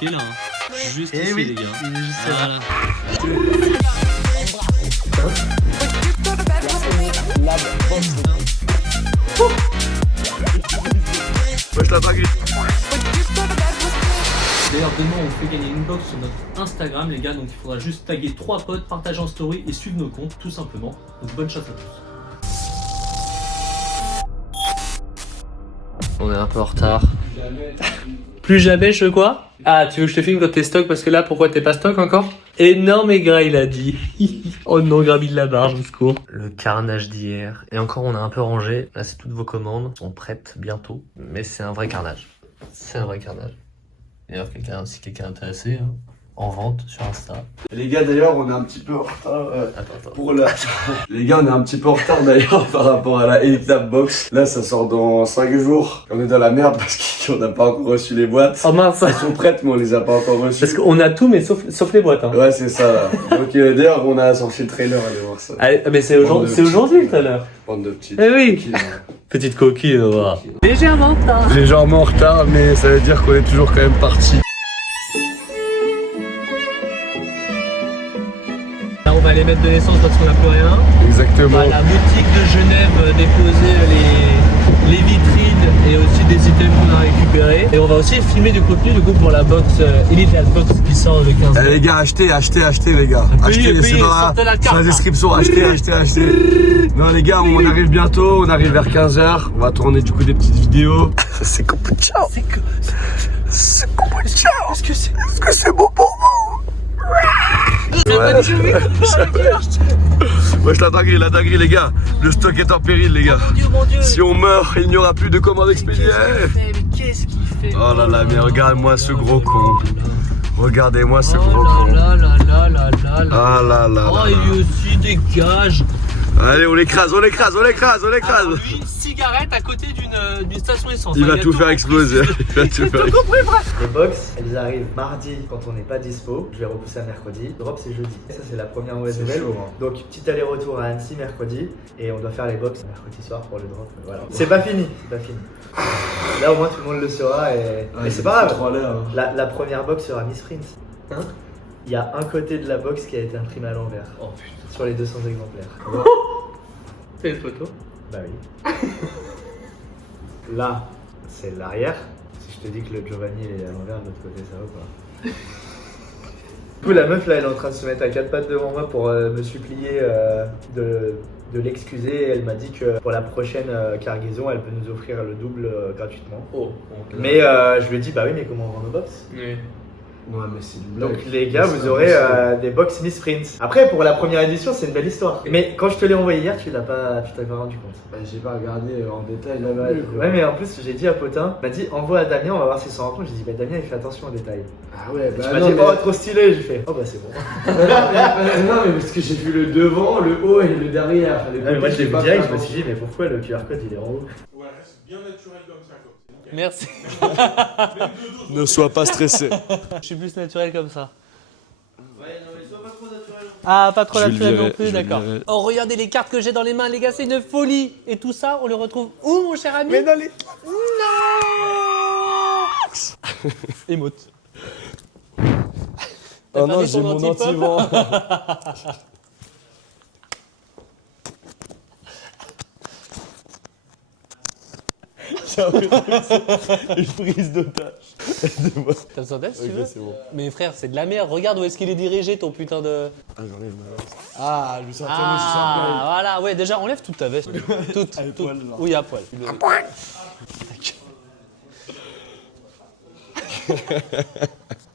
qui est là. Hein. Juste ici, oui, les gars. il est juste Voilà. Wesh la bague. D'ailleurs, demain, on fait gagner une box sur notre Instagram, les gars. Donc, il faudra juste taguer 3 potes, partager en story et suivre nos comptes, tout simplement. Donc, bonne chance à tous. On est un peu en retard. Plus jamais, je veux quoi? Ah, tu veux que je te filme quand t'es stock? Parce que là, pourquoi t'es pas stock encore? Énorme et gras, il a dit. Oh non, Grabi de la barre, au secours. Le carnage d'hier. Et encore, on a un peu rangé. Là, c'est toutes vos commandes. Elles sont prêtes bientôt. Mais c'est un vrai carnage. C'est un vrai carnage. D'ailleurs, si quelqu'un est intéressé, hein, en vente sur Insta. Les gars, d'ailleurs, on est un petit peu en retard. Attends. Pour la... Les gars, on est un petit peu en retard d'ailleurs par rapport à la Elite Lab Box. Là, ça sort dans 5 jours. On est dans la merde parce qu'on n'a pas encore reçu les boîtes. Oh mince. Elles sont prêtes, mais on les a pas encore reçues. Parce qu'on a tout, mais sauf les boîtes. Hein. Ouais, c'est ça. Là. Donc, d'ailleurs, on a sorti le trailer. Allez voir ça. Allez, mais c'est aujourd'hui tout à l'heure. Bande de petites. Eh oui. coquilles, hein. Petite coquille, on va voir. Légèrement en retard. Légèrement en retard, mais ça veut dire qu'on est toujours quand même parti. Là, on va les mettre de naissance parce qu'on n'a plus rien. Exactement. À la boutique de Genève, déposer les vitrines et aussi des items qu'on a récupérés. Et on va aussi filmer du contenu du coup pour la box Elite Lab Box qui sort le 15 Eh, les gars, achetez les gars. Achetez, c'est dans la description. Achetez. Non les gars, on arrive bientôt, on arrive vers 15h. On va tourner du coup des petites vidéos. C'est kombucha. C'est kombucha. Est-ce que c'est bon pour vous? Ouais. Wesh la dinguerie les gars. Le stock est en péril les gars. Mon Dieu. Si on meurt, il n'y aura plus de commandes expédiées. Mais qu'est-ce qu'il fait? Oh là là, mais regarde-moi ce gros con. Regardez-moi ce gros Oh con. là là là là là là. Ah là là Oh, là et là. lui aussi dégage. Allez, on l'écrase. Alors, lui, une cigarette à côté d'une station essence. Il hein, va tout faire exploser. Il va tout faire exploser. Les box, elles arrivent mardi quand on n'est pas dispo. Je vais repousser à mercredi. Drop, c'est jeudi. Ça, c'est la première mauvaise nouvelle. chaud, hein. Donc, petit aller-retour à Annecy mercredi. Et on doit faire les box mercredi soir pour le drop. Voilà. C'est pas fini. Là, au moins, tout le monde le saura. Et c'est pas grave. La première box sera mi-sprint. Hein? Il y a un côté de la box qui a été imprimé à l'envers. Oh putain. Sur les 200 exemplaires. Fais une photo. Bah oui. Là, c'est l'arrière. Si je te dis que le Giovanni est à l'envers de l'autre côté, ça va ou pas? Du coup, la meuf là, elle est en train de se mettre à 4 pattes devant moi pour me supplier de l'excuser. Elle m'a dit que pour la prochaine cargaison, elle peut nous offrir le double gratuitement. Oh. Mais je lui ai dit, bah oui, mais comment on rend nos box? Oui. Ouais, mais c'est une Donc les gars, vous aurez des box mi-sprint. Après, pour la première édition, c'est une belle histoire. Mais quand je te l'ai envoyé hier, tu t'es pas rendu compte. Bah, j'ai pas regardé en détail Ouais, mais en plus, j'ai dit à Potin, il m'a dit envoie à Damien, on va voir s'ils s'en rendent compte. J'ai dit, bah Damien, il fait attention aux détails. Ah ouais, Tu m'as dit, oh, trop stylé. J'ai fait, oh bah c'est bon. non, mais parce que j'ai vu le devant, le haut et le derrière. Ouais, mais moi, je l'ai vu direct, je me suis dit, mais pourquoi le QR code il est en haut? Ouais, reste bien naturel comme ça, quoi. Merci. Ne sois pas stressé. Je suis plus naturel comme ça. Ouais, non, mais sois pas trop naturel. Ah, pas trop Je vais le naturel virer, non plus, je vais le d'accord. virer. Oh, regardez les cartes que j'ai dans les mains, les gars, c'est une folie. Et tout ça, on le retrouve où, mon cher ami? Mais dans les... Non. Émote. Oh non, perdu j'ai ton mon anti-pop anti-vent. Une prise d'otage. T'as besoin d'aide, si tu Ok, veux? c'est bon. Mais frère, c'est de la merde. Regarde où est-ce qu'il est dirigé, ton putain de... Ah, j'enlève ma veste. Ah, je vais sortir Ah, voilà. Ouais, déjà, enlève toute ta veste. Toute. À poil, là. Oui, à poil.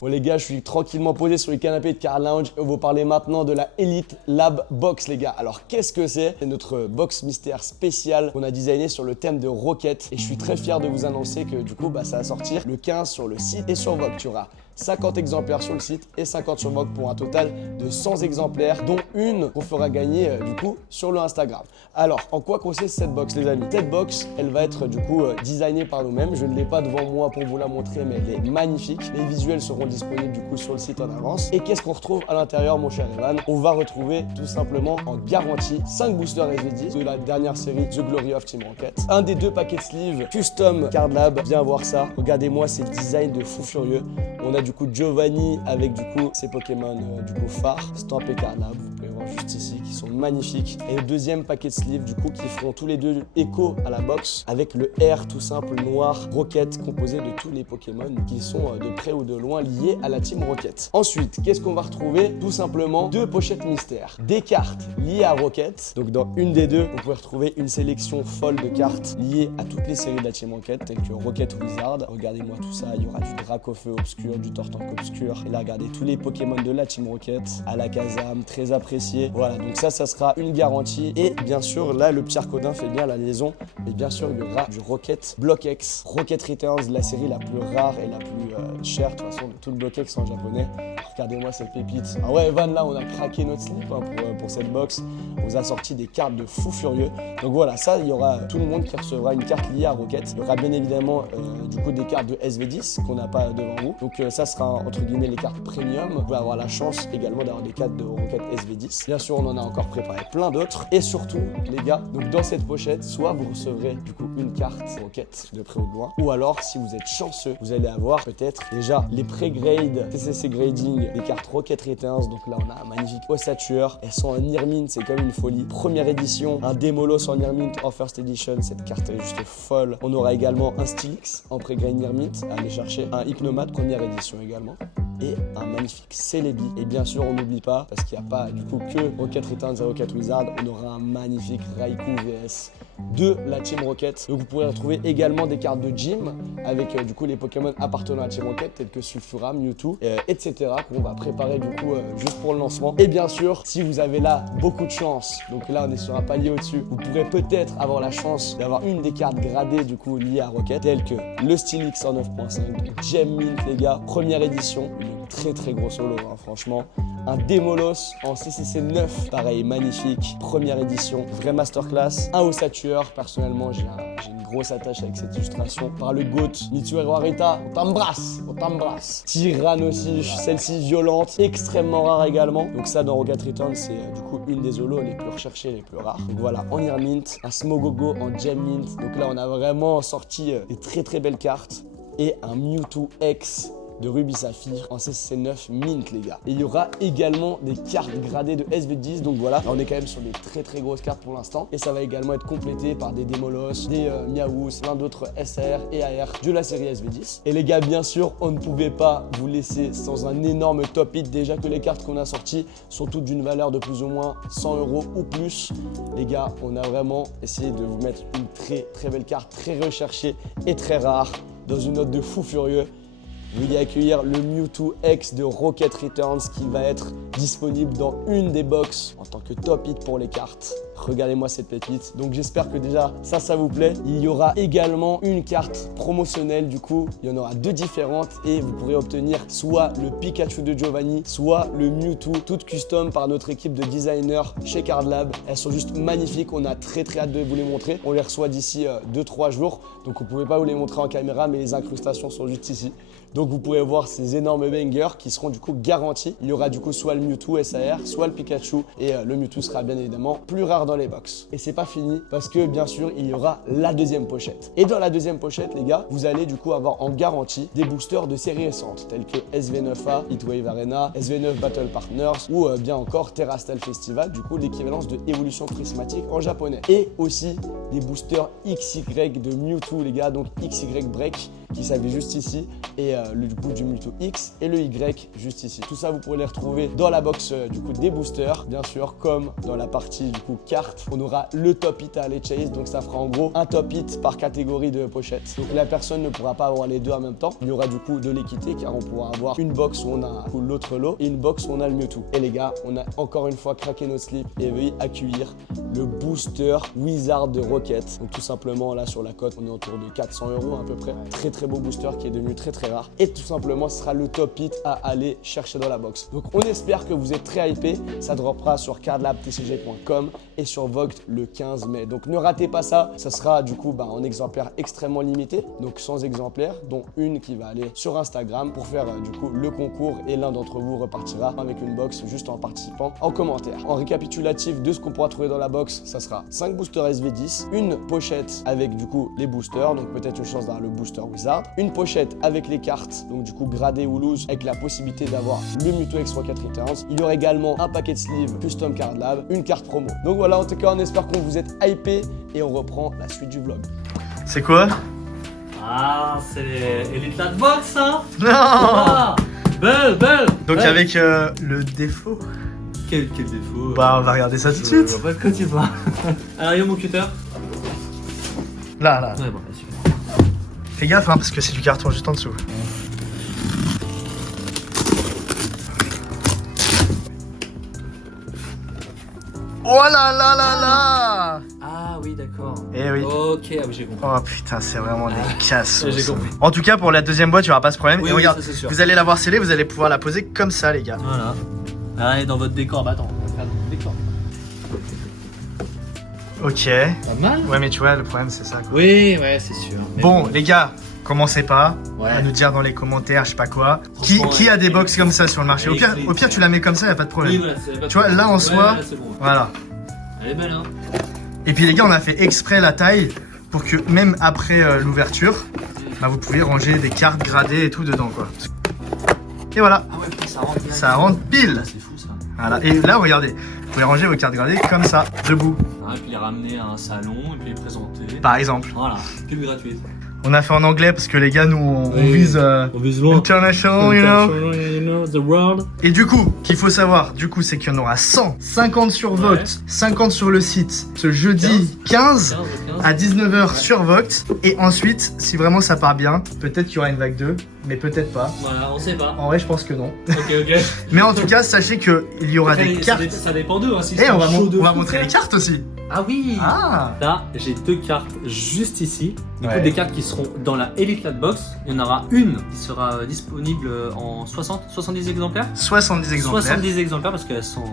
Bon les gars, je suis tranquillement posé sur le canapé de Car Lounge et on va vous parler maintenant de la Elite Lab Box les gars. Alors qu'est-ce que c'est? C'est notre box mystère spéciale qu'on a designé sur le thème de Rocket et je suis très fier de vous annoncer que du coup ça va sortir le 15 sur le site et sur Vogue. Tu auras 50 exemplaires sur le site et 50 sur Vogue pour un total de 100 exemplaires dont une qu'on fera gagner du coup sur le Instagram. Alors en quoi consiste cette box les amis? Cette box elle va être du coup designée par nous-mêmes. Je ne l'ai pas devant moi pour vous la montrer mais elle est magnifique. Les visuels seront disponibles du coup sur le site en avance. Et qu'est-ce qu'on retrouve à l'intérieur, mon cher Evan? On va retrouver tout simplement en garantie 5 boosters SV10 de la dernière série The Glory of Team Rocket. Un des 2 paquets de sleeves custom Card Lab. Viens voir ça. Regardez-moi ces designs de fou furieux. On a du coup Giovanni avec du coup ses Pokémon du coup phares, stampés Card Lab. Vous pouvez voir juste ici qui sont magnifiques. Et le deuxième paquet de sleeves du coup qui feront tous les 2 écho à la box avec le R tout simple noir Rocket composé de tous les Pokémon qui sont de près ou de loin liés à la Team Rocket. Ensuite, qu'est-ce qu'on va retrouver? Tout simplement 2 pochettes mystères. Des cartes liées à Rocket. Donc dans une des 2, vous pouvez retrouver une sélection folle de cartes liées à toutes les séries de la Team Rocket telles que Rocket Wizard. Regardez-moi tout ça, il y aura du Dracofeu obscur, du Tortank obscur. Et là, regardez tous les Pokémon de la Team Rocket, Alakazam, très apprécié. Voilà, donc ça sera une garantie. Et bien sûr, là, le Pierre Codin fait bien la liaison. Mais bien sûr, il y aura du Rocket Block X, Rocket Returns, la série la plus rare et la plus chère, de toute façon, de tout le Block X en japonais. Regardez-moi cette pépite. Ah ouais, Evan, là, on a craqué notre slip hein, pour cette box. On vous a sorti des cartes de fou furieux. Donc voilà, ça, il y aura tout le monde qui recevra une carte liée à Rocket. Il y aura bien évidemment du coup des cartes de SV10 qu'on n'a pas devant vous. Donc ça sera entre guillemets les cartes premium. Vous pouvez avoir la chance également d'avoir des cartes de Rocket SV10. Bien sûr, on en a encore préparé plein d'autres. Et surtout, les gars, donc dans cette pochette, soit vous recevrez du coup une carte Rocket de près ou de loin, ou alors si vous êtes chanceux, vous allez avoir peut-être déjà les pré-grade CCC grading des cartes Rocket Returns. Donc là, on a un magnifique ossature. Elles sont en Nirmint, c'est comme une folie. Première édition, un Démolos en Nirmint en first edition. Cette carte est juste folle. On aura également un Steelix en pré-grade Nirmint à aller chercher. Un Hypnomat première édition également. Et un magnifique Celebi. Et bien sûr, on n'oublie pas, parce qu'il n'y a pas du coup que Rocket Returns et Rocket Wizard, on aura un magnifique Raikou VS de la Team Rocket. Donc vous pourrez retrouver également des cartes de gym avec du coup les Pokémon appartenant à la Team Rocket tels que Sulfura, Mewtwo, etc. qu'on va préparer du coup juste pour le lancement. Et bien sûr, si vous avez là beaucoup de chance, donc là on est sur un palier au-dessus, vous pourrez peut-être avoir la chance d'avoir une des cartes gradées du coup liées à Rocket, telles que le Steelix en 9.5, Gem Mint les gars, première édition, une très gros solo hein, franchement. Un Démolos en CCC 9, pareil, magnifique, première édition, vraie masterclass. Un Ossature, personnellement, j'ai une grosse attache avec cette illustration. Par le GOAT, Mitsuhiro Arita, on t'embrasse. Tyrannosige, celle-ci violente, extrêmement rare également. Donc ça, dans Rocket Return, c'est du coup une des holos les plus recherchées, les plus rares. Donc voilà, en Nirmint, un Smogogo en Gem Mint. Donc là, on a vraiment sorti des très belles cartes. Et un Mewtwo X de Ruby Saphir en CCC 9 Mint les gars. Et il y aura également des cartes gradées de SV10, donc voilà, là, on est quand même sur des très grosses cartes pour l'instant. Et ça va également être complété par des Démolos, des Miaous, plein d'autres SR et AR de la série SV10. Et les gars, bien sûr, on ne pouvait pas vous laisser sans un énorme top hit. Déjà que les cartes qu'on a sorties sont toutes d'une valeur de plus ou moins 100 € ou plus. Les gars, on a vraiment essayé de vous mettre une très belle carte, très recherchée et très rare, dans une note de fou furieux. Veuillez accueillir le Mewtwo X de Rocket Returns qui va être disponible dans une des box en tant que top hit pour les cartes. Regardez-moi cette pépite. Donc j'espère que déjà ça vous plaît. Il y aura également une carte promotionnelle du coup. Il y en aura 2 différentes et vous pourrez obtenir soit le Pikachu de Giovanni, soit le Mewtwo, toutes custom par notre équipe de designers chez Card Lab. Elles sont juste magnifiques. On a très hâte de vous les montrer. On les reçoit d'ici 2-3 jours. Donc on ne pouvait pas vous les montrer en caméra, mais les incrustations sont juste ici. Donc vous pourrez voir ces énormes bangers qui seront du coup garantis. Il y aura du coup soit le Mewtwo SAR, soit le Pikachu et le Mewtwo sera bien évidemment plus rare dans les box. Et c'est pas fini parce que bien sûr il y aura la deuxième pochette. Et dans la deuxième pochette les gars, vous allez du coup avoir en garantie des boosters de séries récentes tels que SV9A, Heatwave Arena, SV9 Battle Partners ou bien encore Terrastal Festival, du coup l'équivalence de évolution prismatique en japonais. Et aussi des boosters XY de Mewtwo les gars, donc XY Break qui s'affiche juste ici et le coup du Mewtwo X et le Y juste ici. Tout ça vous pourrez les retrouver dans la box du coup des boosters, bien sûr, comme dans la partie du coup carte. On aura le top hit à aller chase, donc ça fera en gros un top hit par catégorie de pochette. Donc la personne ne pourra pas avoir les deux en même temps. Il y aura du coup de l'équité car on pourra avoir une box où on a l'autre lot et une box où on a le Mewtwo. Et les gars, on a encore une fois craqué notre slip et veuillez accueillir le booster Wizard de Rocket. Donc tout simplement là sur la cote, on est autour de 400 € à peu près. Très très beau booster qui est devenu très très rare. Et tout simplement, ce sera le top hit à aller chercher dans la box. Donc on espère que vous êtes très hypés. Ça droppera sur cardlabtcg.com et sur Vogt le 15 mai. Donc ne ratez pas ça. Ça sera du coup en exemplaires extrêmement limités, donc 100 exemplaires, dont une qui va aller sur Instagram pour faire du coup le concours et l'un d'entre vous repartira avec une box juste en participant en commentaire. En récapitulatif de ce qu'on pourra trouver dans la box, ça sera 5 boosters SV10, une pochette avec du coup les boosters, donc peut-être une chance d'avoir le booster Wizard, une pochette avec les cartes, donc du coup gradées ou loose, avec la possibilité d'avoir le Mewtwo X3 4 Returns. Il y aura également un paquet de sleeves custom card lab, une carte promo. Donc voilà, en tout cas on espère que vous êtes hypés et on reprend la suite du vlog. C'est quoi? Ah, c'est les Elite Box, hein. Non. Ah, belle. Donc Ouais. avec le défaut. Quel défaut. Bah on va regarder ça tout de suite. Je vois pas de quoi tu parles. Alors, il y a mon cutter. Là. Ouais, bon, super. Fais gaffe parce que c'est du carton juste en dessous. Oh là là là là. Ah oui, d'accord. Eh oui. Ok, ah oui, j'ai compris. Oh putain, c'est vraiment des cassos. J'ai compris. En tout cas, pour la deuxième boîte, il n'y aura pas ce problème. Oui, Et oui, regarde, ça, c'est sûr. vous allez l'avoir scellée, vous allez pouvoir la poser comme ça, les gars. Voilà. Allez, dans votre décor. Bah attends, on va faire dans votre décor. Ok. Pas mal. Ouais, mais tu vois, le problème, c'est ça, quoi. Oui, ouais, c'est sûr. Mais Bon, les gars, commencez pas Ouais. à nous dire dans les commentaires, je sais pas quoi, Franchement, qui a des elle- box comme ça sur le marché. Au pire, tu la mets comme ça, y a pas de problème. Oui, voilà, c'est pas Tu vois, là, en Ouais, soi, c'est bon. voilà. Elle est belle, hein. Et puis les gars, on a fait exprès la taille pour que même après l'ouverture, bah, vous pouvez ranger des cartes gradées et tout dedans, quoi. Et voilà, Ah ouais, putain, ça rentre bien. ça rentre pile. Ah, c'est fou, ça. Voilà. Et là, regardez, vous pouvez ranger vos cartes gradées comme ça, debout, Ah, et puis les ramener à un salon, et puis les présenter. par exemple. Voilà, pub gratuite. On a fait en anglais parce que les gars, nous, on Oui. vise On vise loin. international, You know, the world. Et du coup, qu'il faut savoir, c'est qu'il y en aura 100, 50 sur Vogt, 50 sur le site, ce jeudi 15 à 19h sur Vogt. Et ensuite, si vraiment ça part bien, peut-être qu'il y aura une vague 2, mais peut-être pas. Voilà, on sait pas. En vrai, je pense que non. Ok. Mais en tout cas, sachez qu'il y aura Après, des cartes. ça dépend d'eux, hein. Si Et c'est on un show de va fou, montrer frère. les cartes aussi. Ah oui. Ah. Là, j'ai 2 cartes juste ici. Du coup, Ouais. des cartes qui seront dans la Elite Box. Il y en aura une qui sera disponible en 70 exemplaires. 70 exemplaires. 70 exemplaires parce qu'elles sont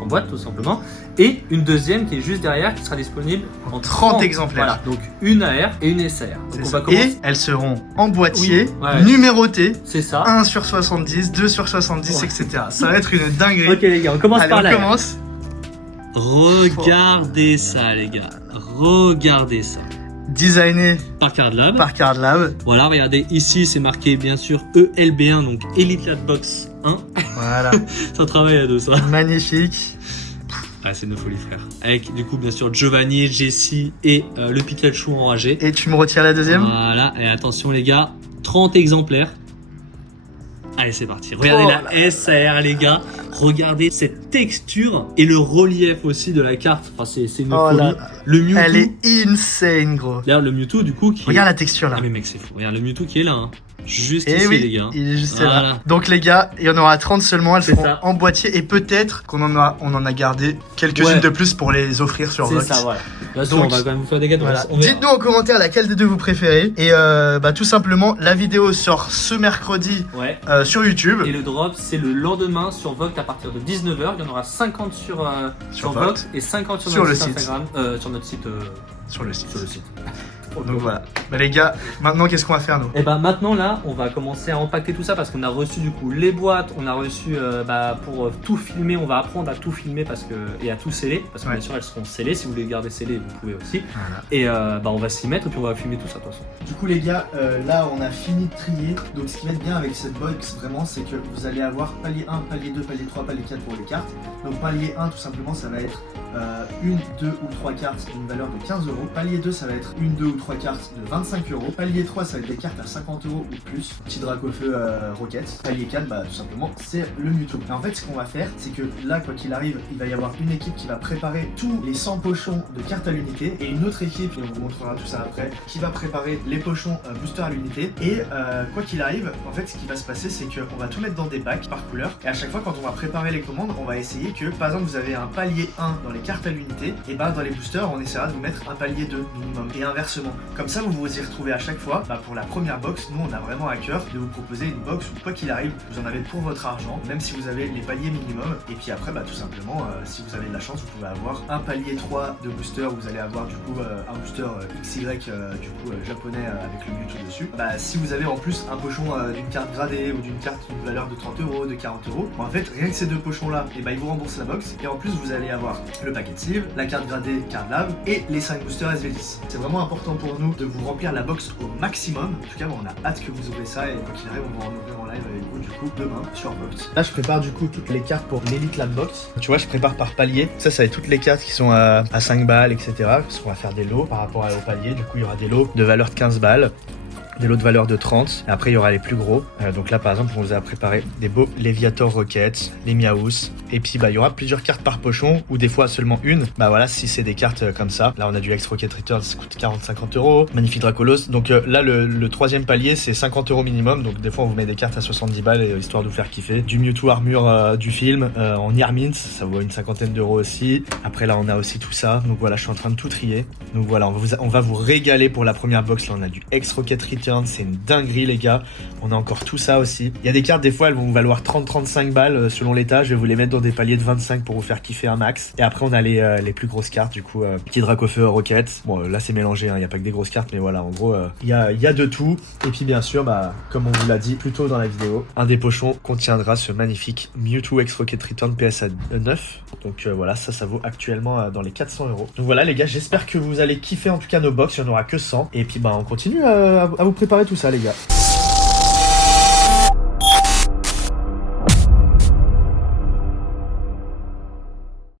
en boîte tout simplement. Et une deuxième qui est juste derrière qui sera disponible en 30 exemplaires. Voilà, donc une AR et une SAR. Donc C'est on ça. va commencer. Et elles seront en boîtier, Oui, ouais. numérotées. C'est ça. 1 sur 70, 2 sur 70, Ouais. etc. Ça va être une dinguerie. Ok les gars, on commence Allez, par on là. commence. Regardez ça les gars. Regardez ça. Designé Par Cardlab. par Cardlab. Voilà, regardez, ici c'est marqué bien sûr ELB1, donc Elite Box 1. Voilà. Ça travaille à deux ça. Magnifique. Ah, c'est une folie frère. Avec du coup bien sûr Giovanni, Jessie et le Pikachu enragé. Et tu me retires la deuxième? Voilà, et attention les gars, 30 exemplaires. Allez, c'est parti. Regardez Oh la SAR les gars. Regardez cette texture et le relief aussi de la carte. Enfin, c'est une Oh folie. là. Le Mewtwo. Elle est insane, gros. Regarde le Mewtwo du coup qui Regarde est... la texture là. Ah mais mec c'est fou. Regarde le Mewtwo qui est là. Hein. Juste Et ici oui, les gars. il est juste Voilà. là. Donc les gars, il y en aura 30 seulement, elles C'est seront ça. en boîtier et peut-être qu'on en a gardé quelques-unes Ouais. de plus pour les offrir sur C'est Vogt. ça, voilà. Bien sûr, Donc, on va quand même vous faire des gâteaux. Voilà. On verra. Dites-nous en commentaire laquelle des deux vous préférez. Et tout simplement, la vidéo sort ce mercredi Ouais. sur YouTube. Et le drop, c'est le lendemain sur Vogt à partir de 19h. Il y en aura 50 sur Vogt. Vogt et 50 sur Sur notre le site site. Instagram. Sur notre site. Sur le site. Sur le site. Donc voilà. Bah les gars, maintenant qu'est-ce qu'on va faire nous? Et bah maintenant là, on va commencer à empaqueter tout ça parce qu'on a reçu du coup les boîtes, on a reçu pour tout filmer, on va apprendre à tout filmer et à tout sceller parce que Ouais. bien sûr elles seront scellées. Si vous voulez garder scellées, vous pouvez aussi. Voilà. Et on va s'y mettre et puis on va filmer tout ça de toute façon. Du coup les gars, là on a fini de trier. Donc ce qui va être bien avec cette box vraiment, c'est que vous allez avoir palier 1, palier 2, palier 3, palier 4 pour les cartes. Donc palier 1 tout simplement ça va être une, 2 ou 3 cartes d'une valeur de 15 euros. Palier 2 ça va être une, 2 ou 3 cartes de 25 euros. Palier 3 ça va être des cartes à 50 euros ou plus. Petit Dracofeu Rocket. Palier 4 bah tout simplement c'est le Mewtwo. Et en fait ce qu'on va faire c'est que là quoi qu'il arrive il va y avoir une équipe qui va préparer tous les 100 pochons de cartes à l'unité et une autre équipe, et on vous montrera tout ça après, qui va préparer les pochons booster à l'unité. Et quoi qu'il arrive, en fait ce qui va se passer c'est qu'on va tout mettre dans des packs par couleur et à chaque fois quand on va préparer les commandes on va essayer que par exemple vous avez un palier 1 dans les cartes à l'unité et bah dans les boosters on essaiera de vous mettre un palier 2 minimum et inversement. Comme ça, vous vous y retrouvez à chaque fois. Pour la première box, nous, on a vraiment à cœur de vous proposer une box où, quoi qu'il arrive, vous en avez pour votre argent, même si vous avez les paliers minimum. Et puis après, tout simplement, si vous avez de la chance, vous pouvez avoir un palier 3 de booster où vous allez avoir du coup un booster XY japonais avec le Mewtwo dessus. Si vous avez en plus un pochon d'une carte gradée ou d'une carte d'une valeur de 30 €, de 40 €, en fait, rien que ces deux pochons là, et ils vous remboursent la box. Et en plus, vous allez avoir le paquet de sleeve, la carte gradée, carte lave et les 5 boosters SV10. C'est vraiment important pour nous de vous remplir la box au maximum. En tout cas, on a hâte que vous ouvrez ça et quand il arrive, on va en ouvrir en live avec vous du coup demain sur Box. Là, je prépare du coup toutes les cartes pour l'Elite Lab Box. Tu vois, je prépare par palier. Ça va être toutes les cartes qui sont à 5 balles, etc. Parce qu'on va faire des lots par rapport au palier. Du coup, il y aura des lots de valeur de 15 balles. Des lots de valeur de 30, et après il y aura les plus gros. Donc là par exemple on vous a préparé des beaux Léviator Rocket, les Miaous, et puis il y aura plusieurs cartes par pochon, ou des fois seulement une. Voilà, si c'est des cartes comme ça, là on a du X-Rocket Return, ça coûte 40-50 €, Magnifique Dracolos. Donc là le troisième palier c'est 50 € minimum, donc des fois on vous met des cartes à 70 balles histoire de vous faire kiffer. Du Mewtwo Armure du film en Yarmint, ça vaut une cinquantaine d'euros aussi. Après là on a aussi tout ça, donc voilà, je suis en train de tout trier. Donc voilà, on va vous régaler pour la première box. Là on a du X-Rocket Return, c'est une dinguerie les gars. On a encore tout ça aussi. Il y a des cartes, des fois elles vont valoir 30-35 balles selon l'état. Je vais vous les mettre dans des paliers de 25 pour vous faire kiffer un max. Et après on a les plus grosses cartes du coup. Petit Dracofeu Rocket. Bon là c'est mélangé, il n'y a pas que des grosses cartes, mais voilà, en gros il y a de tout. Et puis bien sûr, comme on vous l'a dit plus tôt dans la vidéo, un des pochons contiendra ce magnifique Mewtwo X-Rocket Return PSA 9. Donc voilà, ça vaut actuellement dans les 400 €. Donc voilà les gars, j'espère que vous allez kiffer en tout cas nos box. Il n'y en aura que 100. Et puis on continue à vous préparer tout ça les gars.